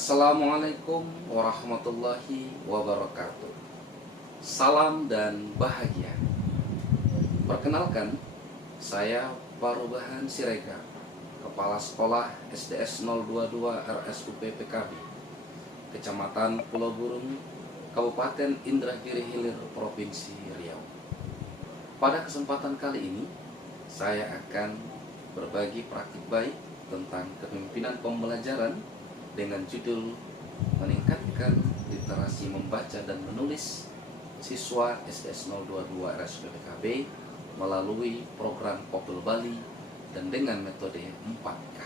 Assalamualaikum warahmatullahi wabarakatuh. Salam dan bahagia. Perkenalkan, saya Parubahan Siregar, Kepala Sekolah SDS 022 RSUP PKB, Kecamatan Pulau Burung, Kabupaten Indragiri Hilir, Provinsi Riau. Pada kesempatan kali ini, saya akan berbagi praktik baik tentang kepemimpinan pembelajaran dengan judul meningkatkan literasi membaca dan menulis siswa SDS 022 RSUP PKB melalui program Kopel Bali dan dengan metode 4K.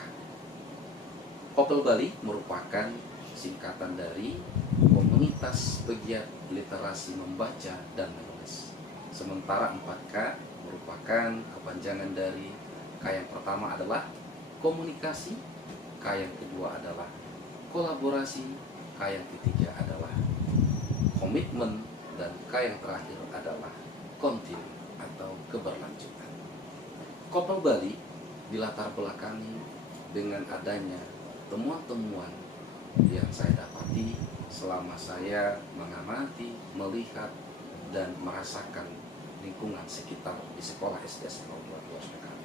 Kopel Bali merupakan singkatan dari Komunitas Pegiat Literasi Membaca dan Menulis. Sementara 4K merupakan kepanjangan dari K yang pertama adalah komunikasi, K yang kedua adalah kolaborasi, K yang ketiga adalah komitmen, dan K yang terakhir adalah kontinu atau keberlanjutan. Kopel Bali dilatar belakangi dengan adanya temuan-temuan yang saya dapati selama saya mengamati, melihat, dan merasakan lingkungan sekitar di sekolah SDS 022 PKB.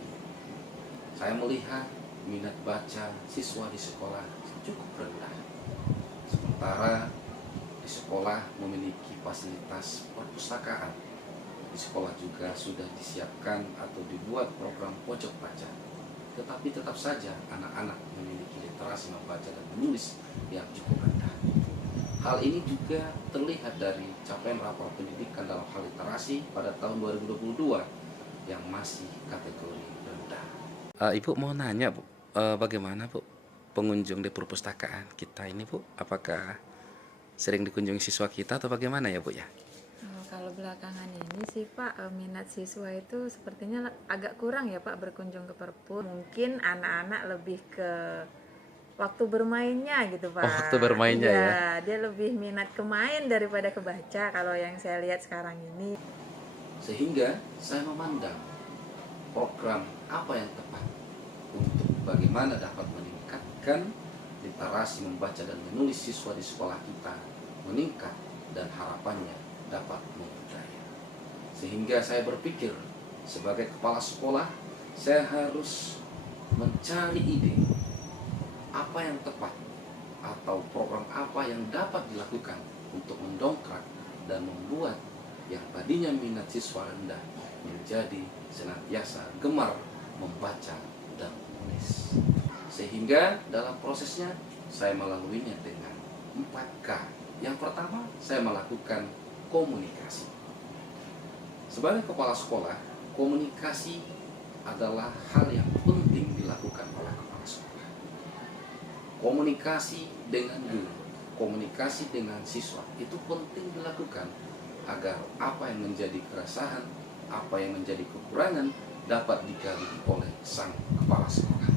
Saya melihat minat baca siswa di sekolah cukup rendah. Sementara di sekolah memiliki fasilitas perpustakaan. Di sekolah juga sudah disiapkan atau dibuat program pojok baca. Tetapi tetap saja anak-anak memiliki literasi membaca dan menulis yang cukup rendah. Hal ini juga terlihat dari capaian rapor pendidikan dalam hal literasi pada tahun 2022 yang masih kategori rendah. Ibu mau nanya, Bu, bagaimana, Bu, pengunjung di perpustakaan kita ini, Bu? Apakah sering dikunjungi siswa kita atau bagaimana ya, Bu ya? Kalau belakangan ini sih Pak, minat siswa itu sepertinya agak kurang ya Pak berkunjung ke perpus. Mungkin anak-anak lebih ke waktu bermainnya gitu Pak. Oh, waktu bermainnya ya? Dia lebih minat ke main daripada ke baca kalau yang saya lihat sekarang ini. Sehingga saya memandang program apa yang tepat untuk bagaimana dapat meningkatkan literasi membaca dan menulis siswa di sekolah kita meningkat dan harapannya dapat membudaya. Sehingga saya berpikir sebagai kepala sekolah saya harus mencari ide apa yang tepat atau program apa yang dapat dilakukan untuk mendongkrak dan membuat yang tadinya minat siswa rendah menjadi senantiasa gemar membaca dan menulis. Sehingga dalam prosesnya saya melaluinya dengan 4K. Yang pertama, saya melakukan komunikasi. Sebagai kepala sekolah, komunikasi adalah hal yang penting dilakukan oleh kepala sekolah. Komunikasi dengan guru, komunikasi dengan siswa itu penting dilakukan agar apa yang menjadi keresahan, apa yang menjadi kekurangan dapat digali oleh sang kepala sekolah.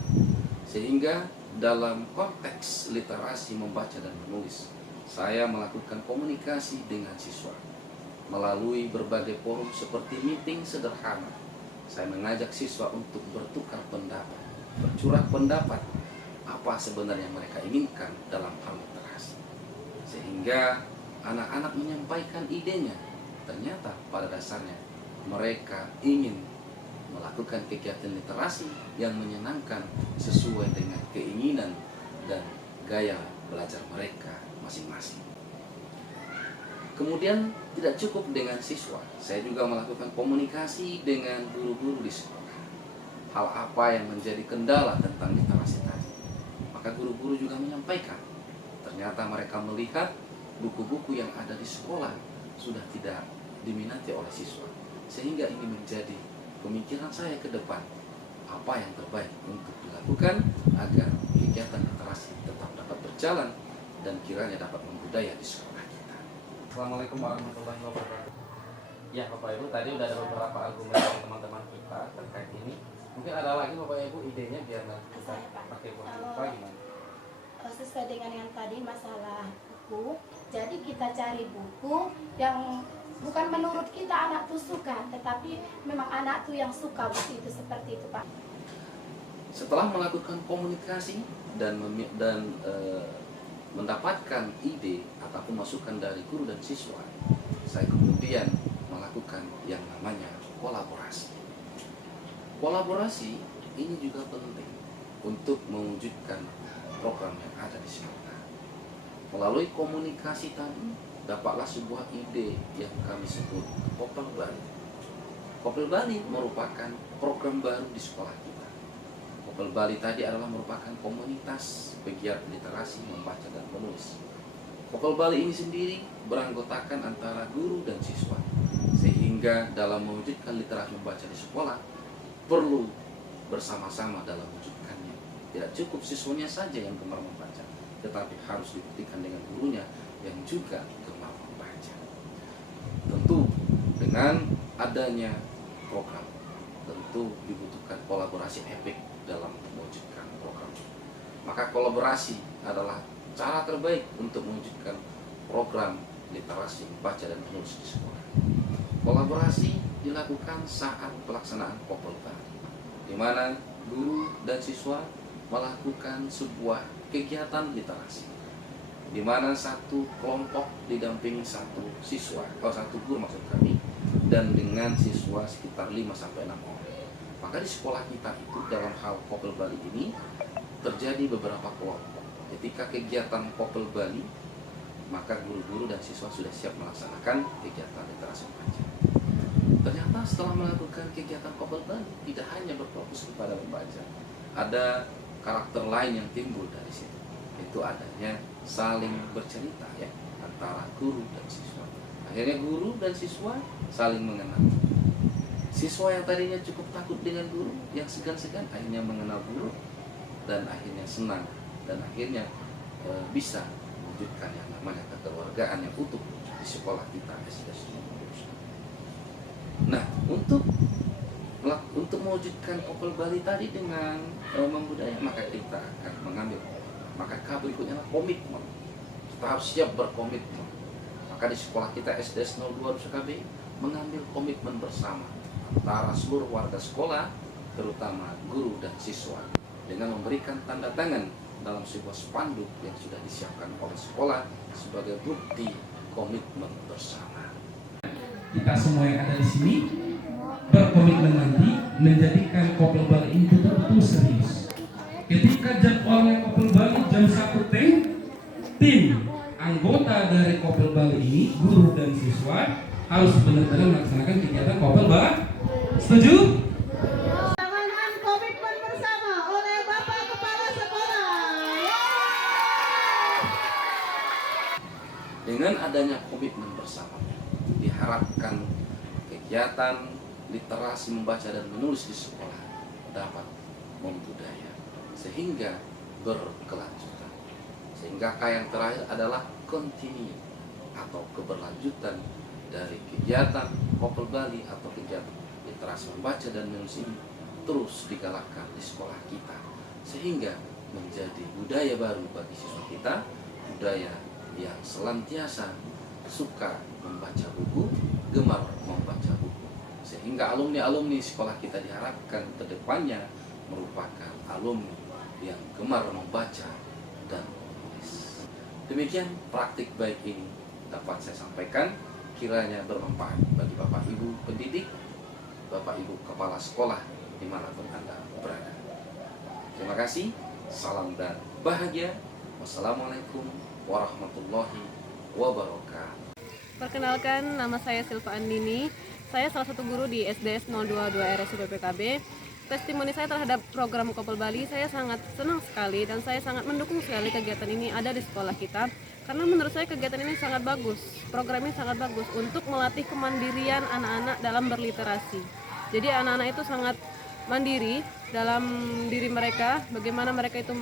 Sehingga dalam konteks literasi membaca dan menulis, saya melakukan komunikasi dengan siswa melalui berbagai forum seperti meeting sederhana. Saya mengajak siswa untuk bertukar pendapat, bercurah pendapat apa sebenarnya mereka inginkan dalam hal literasi. Sehingga anak-anak menyampaikan idenya. Ternyata pada dasarnya mereka ingin melakukan kegiatan literasi yang menyenangkan sesuai dengan keinginan dan gaya belajar mereka masing-masing. Kemudian tidak cukup dengan siswa, saya juga melakukan komunikasi dengan guru-guru di sekolah. Hal apa yang menjadi kendala tentang literasi tadi, maka guru-guru juga menyampaikan. Ternyata mereka melihat buku-buku yang ada di sekolah sudah tidak diminati oleh siswa, sehingga ini menjadi pemikiran saya ke depan apa yang terbaik untuk dilakukan agar kegiatan literasi tetap dapat berjalan dan kiranya dapat membudaya di sekolah kita. Assalamualaikum warahmatullahi wabarakatuh. Ya Bapak Ibu, tadi udah ada beberapa argumen dari teman-teman kita terkait ini. Mungkin ada lagi Bapak Ibu idenya biar kita pakai buku gimana? Sesuai dengan yang tadi masalah buku, jadi kita cari buku yang bukan menurut kita anak tuh suka, tetapi memang anak tuh yang suka buku itu, seperti itu Pak. Setelah melakukan komunikasi dan mendapatkan ide ataupun masukan dari guru dan siswa, saya kemudian melakukan yang namanya kolaborasi. Kolaborasi ini juga penting untuk mewujudkan program yang ada di sekolah. Melalui komunikasi tadi, dapatlah sebuah ide yang kami sebut Kopel Bali. Kopel Bali merupakan program baru di sekolah kita. Kopel Bali tadi adalah merupakan komunitas pegiat literasi membaca dan menulis. Kopel Bali ini sendiri beranggotakan antara guru dan siswa, sehingga dalam mewujudkan literasi membaca di sekolah perlu bersama-sama dalam mewujudkannya. Tidak cukup siswanya saja yang gemar membaca, tetapi harus dibuktikan dengan gurunya yang juga gemar membaca. Tentu dengan adanya program, tentu dibutuhkan kolaborasi efek dalam mewujudkan program. Maka kolaborasi adalah cara terbaik untuk mewujudkan program literasi membaca dan menulis di sekolah. Kolaborasi dilakukan saat pelaksanaan Kopel Bali, di mana guru dan siswa melakukan sebuah kegiatan literasi, di mana satu kelompok didampingi satu siswa, satu guru maksud kami, dan dengan siswa sekitar 5-6 orang. Maka di sekolah kita itu dalam hal Kopel Bali ini terjadi beberapa kelompok. Ketika kegiatan Kopel Bali, maka guru-guru dan siswa sudah siap melaksanakan kegiatan literasi membaca. Ternyata setelah melakukan kegiatan Kopel Bali, tidak hanya berfokus kepada membaca, ada karakter lain yang timbul dari situ, itu adanya saling bercerita ya antara guru dan siswa. Akhirnya guru dan siswa saling mengenal. Siswa yang tadinya cukup takut dengan guru, yang segan-segan akhirnya mengenal guru dan akhirnya senang, dan akhirnya bisa mewujudkan yang namanya kekeluargaan yang utuh di sekolah kita SD. Nah, untuk mewujudkan Kopel Bali tadi dengan membudaya, maka kita akan mengambil, maka K berikutnya adalah komitmen. Kita harus siap berkomitmen. Maka di sekolah kita SD 02 KB mengambil komitmen bersama antara seluruh warga sekolah, terutama guru dan siswa, dengan memberikan tanda tangan dalam sebuah spanduk yang sudah disiapkan oleh sekolah sebagai bukti komitmen bersama. Kita semua yang ada di sini berkomitmen nanti menjadikan Kopel Bali ini betul-betul serius. Ketika jadwalnya Kopel Bali jam 1 tim anggota dari Kopel Bali ini, guru dan siswa, harus benar-benar melaksanakan kegiatan Kopel Bali. Setuju? Tangan komitmen bersama oleh Bapak Kepala Sekolah. Dengan adanya komitmen bersama, diharapkan kegiatan literasi membaca dan menulis di sekolah dapat membudaya sehingga berkelanjutan. Sehingga yang terakhir adalah continue atau keberlanjutan dari kegiatan Kopel Bali atau kegiatan literasi membaca dan menulis ini terus digalakkan di sekolah kita sehingga menjadi budaya baru bagi siswa kita, budaya yang senantiasa suka membaca buku, gemar membaca buku, sehingga alumni-alumni sekolah kita diharapkan ke depannya merupakan alumni yang gemar membaca dan menulis. Demikian praktik baik ini dapat saya sampaikan, kiranya bermanfaat bagi Bapak Ibu pendidik, Bapak Ibu kepala sekolah dimanapun Anda berada. Terima kasih, salam dan bahagia. Wassalamualaikum warahmatullahi wabarakatuh. Perkenalkan, nama saya Silva Andini. Saya salah satu guru di SDS 022 RSUD PKB. Testimoni saya terhadap program Kopel Bali, saya sangat senang sekali dan saya sangat mendukung sekali kegiatan ini ada di sekolah kita. Karena menurut saya kegiatan ini sangat bagus, program ini sangat bagus untuk melatih kemandirian anak-anak dalam berliterasi. Jadi anak-anak itu sangat mandiri dalam diri mereka, bagaimana mereka itu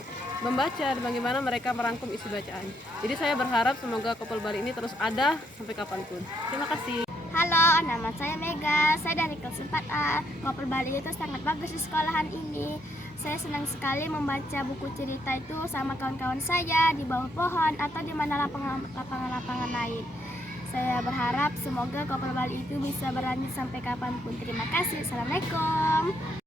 membaca dan bagaimana mereka merangkum isi bacaan. Jadi saya berharap semoga Kopel Bali ini terus ada sampai kapanpun. Terima kasih. Halo, nama saya Mega. Saya dari kelas 4A. Kopel Bali itu sangat bagus di sekolahan ini. Saya senang sekali membaca buku cerita itu sama kawan-kawan saya di bawah pohon atau di mana lapangan-lapangan lain. Saya berharap semoga Kopel Bali itu bisa berlanjut sampai kapanpun. Terima kasih. Assalamualaikum.